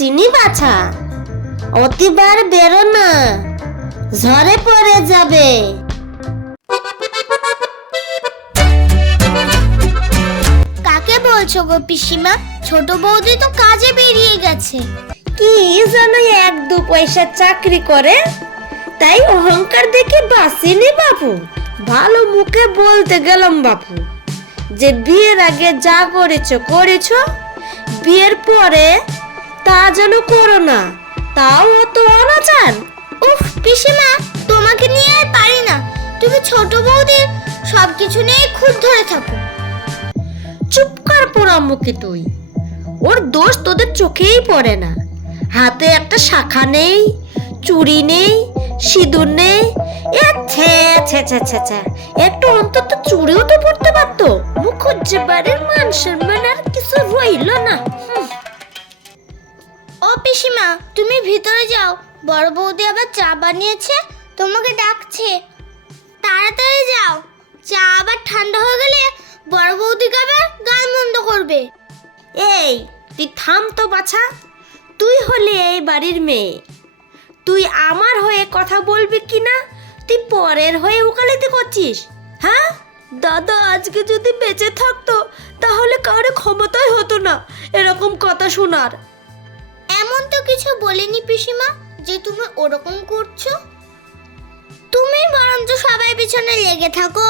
বাঁচিনি বাছা, অতিবার বেরো না, ঝড়ে পড়ে যাবে। কাকে বলছো গো পিসিমা? ছোট বৌদি তো কাজে বেরিয়ে গেছে। কি যেন এক দু পয়সা চাকরি করে, তাই অহংকার দেখে বাঁচিনি বাপু। ভালো মুখে বলতে গেলাম বাপু যে বিয়ের আগে যা করেছো করেছো, বিয়ের পরে তা যেন করো না, তাও অত অনাচার। উফ পিসিমা, তোমাকে নিয়ে আর পারি না। তুমি ছোট বৌদির সবকিছু নিয়ে খুব ধরে থাকো। চুপ কর পোড়ামুখী তুই। ওর দোষ তোদের চোখেই পড়ে না। হাতে একটা শাখা নেই, চুড়ি নেই, সিঁদুর নেই। একটু অন্তত চুড়িও তো পড়তে পারতো। মুখুজ্জে বাড়ির মান সম্মান আর কিছু রইল না। ও পিসিমা, তুমি ভিতরে যাও, বড় বৌদি আবার চা বানিয়েছে, তোমাকে ডাকছে। তাড়াতাড়ি যাও, চা আবার ঠান্ডা হয়ে গেলে বড় বৌদিকে আবার গান বন্ধ করবে। এই তুই থাম তো বাছা। তুই হলে এই বাড়ির মেয়ে, তুই আমার হয়ে কথা বলবি কিনা তুই পরের হয়ে উকালতি করছিস? হ্যাঁ, দাদা আজকে যদি বেঁচে থাকতো তাহলে কারো ক্ষমতাই হতো না এরকম কথা শোনার। এমন তো কিছু বলিনি পিসিমা যে তুমি ওরকম করছো। তুমি বরঞ্চ সবাই পিছনে লেগে থাকো।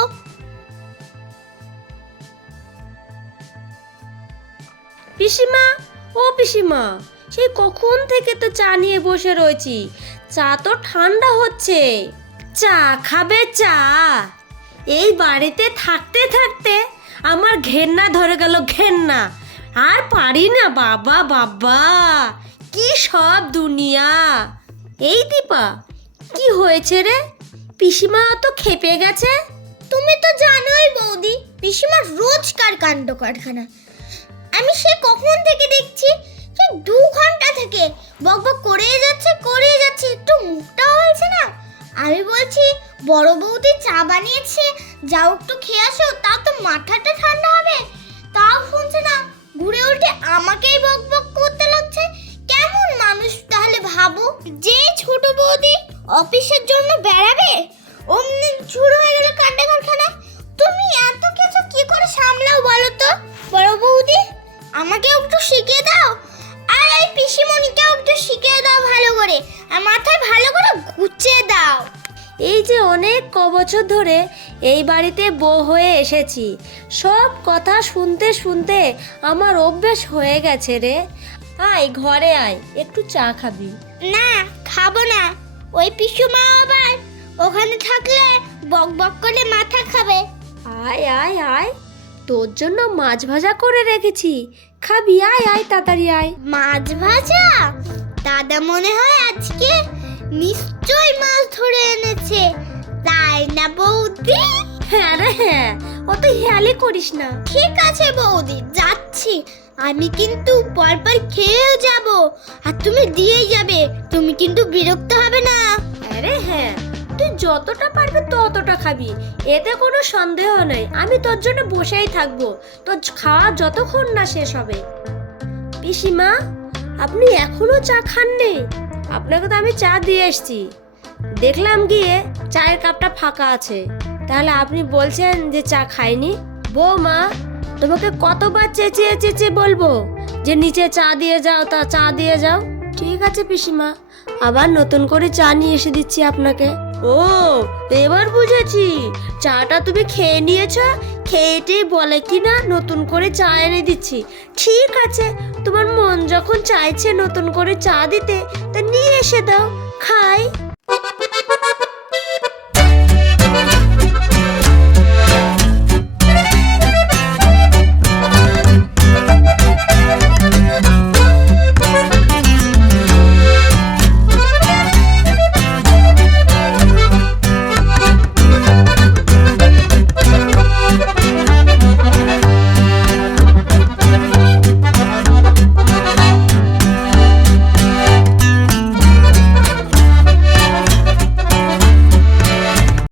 পিসিমা, ও পিসিমা, সেই কখন থেকে তো চা নিয়ে বসে রয়েছি, চা তো ঠান্ডা হচ্ছে। চা খাবে? চা? এই বাড়িতে থাকতে থাকতে আমার ঘেন্না ধরে গেল, ঘেন্না। আর পারি না বাবা, বাবা কি সব দুনিয়া। এই দীপা, কি হয়েছে রে? পিসিমা তো খেপে গেছে। তুমি তো জানোই বৌদি, পিসিমার রোজকার কাণ্ড কারখানা। আমি সে কখন থেকে দেখছি, সে 2 ঘন্টা থেকে বকবক করেই যাচ্ছে। একটু মুখটাও বলছে না। আমি বলছি বড় বৌদি চা বানিয়েছে, যাও একটু খেয়ে আসো, তাও তো মাথাটা ঠান্ডা হবে। তাও শুনছে না, ঘুরে উল্টে আমাকেই বকবক করতে লাগছে। কেমন মানুষ তাহলে ভাবো। যে ছোট বৌদি অফিসের জন্য বেড়াবে, অমনি শুরু হয়ে গেল কাণ্ড কারখানা। তুমি এত কিছু কি করে সামলাও বলো তো বড় বৌদি? আমাকে একটু শিখিয়ে দাও, আর এই পিসিমণিকেও একটু শিখিয়ে দাও ভালো করে, আর মাথায় ভালো করে গুছিয়ে দাও। এই যে অনেক বছর ধরে এই বাড়িতে বউ হয়ে এসেছি, সব কথা শুনতে শুনতে আমার অভ্যাস হয়ে গেছে রে। আয় ঘরে আয়, একটু চা খাবি? না, খাবো না। ওই পিসুমা আবার ওখানে থাকলে বক বক করে মাথা খাবে। আয় আয় আয়, তোর জন্য মাছ ভাজা করে রেখেছি, খাবি? আয় আয় তাড়াতাড়ি আয়। মাছ ভাজা? দাদা মনে হয় আজকে নিশ্চয় মাছ ধরে এনেছে, তাই না বৌদি? হ্যাঁ রে হ্যাঁ, অত হেয়ালি করিস না। ঠিক আছে বৌদি, যাচ্ছি। আমি কিন্তু পরপর খেয়েও যাব, আর তুমি দিয়েই যাবে। তুমি কিন্তু বিরক্ত হবে না। আরে হ্যাঁ, তুই যতটা পারবি ততটা খাবি, এতে কোনো সন্দেহ নেই। আমি তোর জন্য বসেই থাকবো, তোর খাওয়া যতক্ষণ না শেষ হবে। পিসিমা, আপনি এখনো চা খাননি? আপনাকে তো আমি চা দিয়ে এসছি। দেখলাম গিয়ে চায়ের কাপটা ফাঁকা আছে, তাহলে আপনি বলছেন যে চা খাইনি? বৌমা, তোমাকে কতবার চেঁচিয়ে চেঁচিয়ে বলবো যে নিচে চা দিয়ে যাও, তা চা দিয়ে যাও। ঠিক আছে পিসিমা, আবার নতুন করে চা নিয়ে এসে দিচ্ছি আপনাকে। ও, এবার বুঝেছি, চাটা তুমি খেয়ে নিয়েছো, খেয়েটেই বলে কি না নতুন করে চা এনে দিচ্ছি। ঠিক আছে, তোমার মন যখন চাইছে নতুন করে চা দিতে, তা নিয়ে এসে দাও, খাই।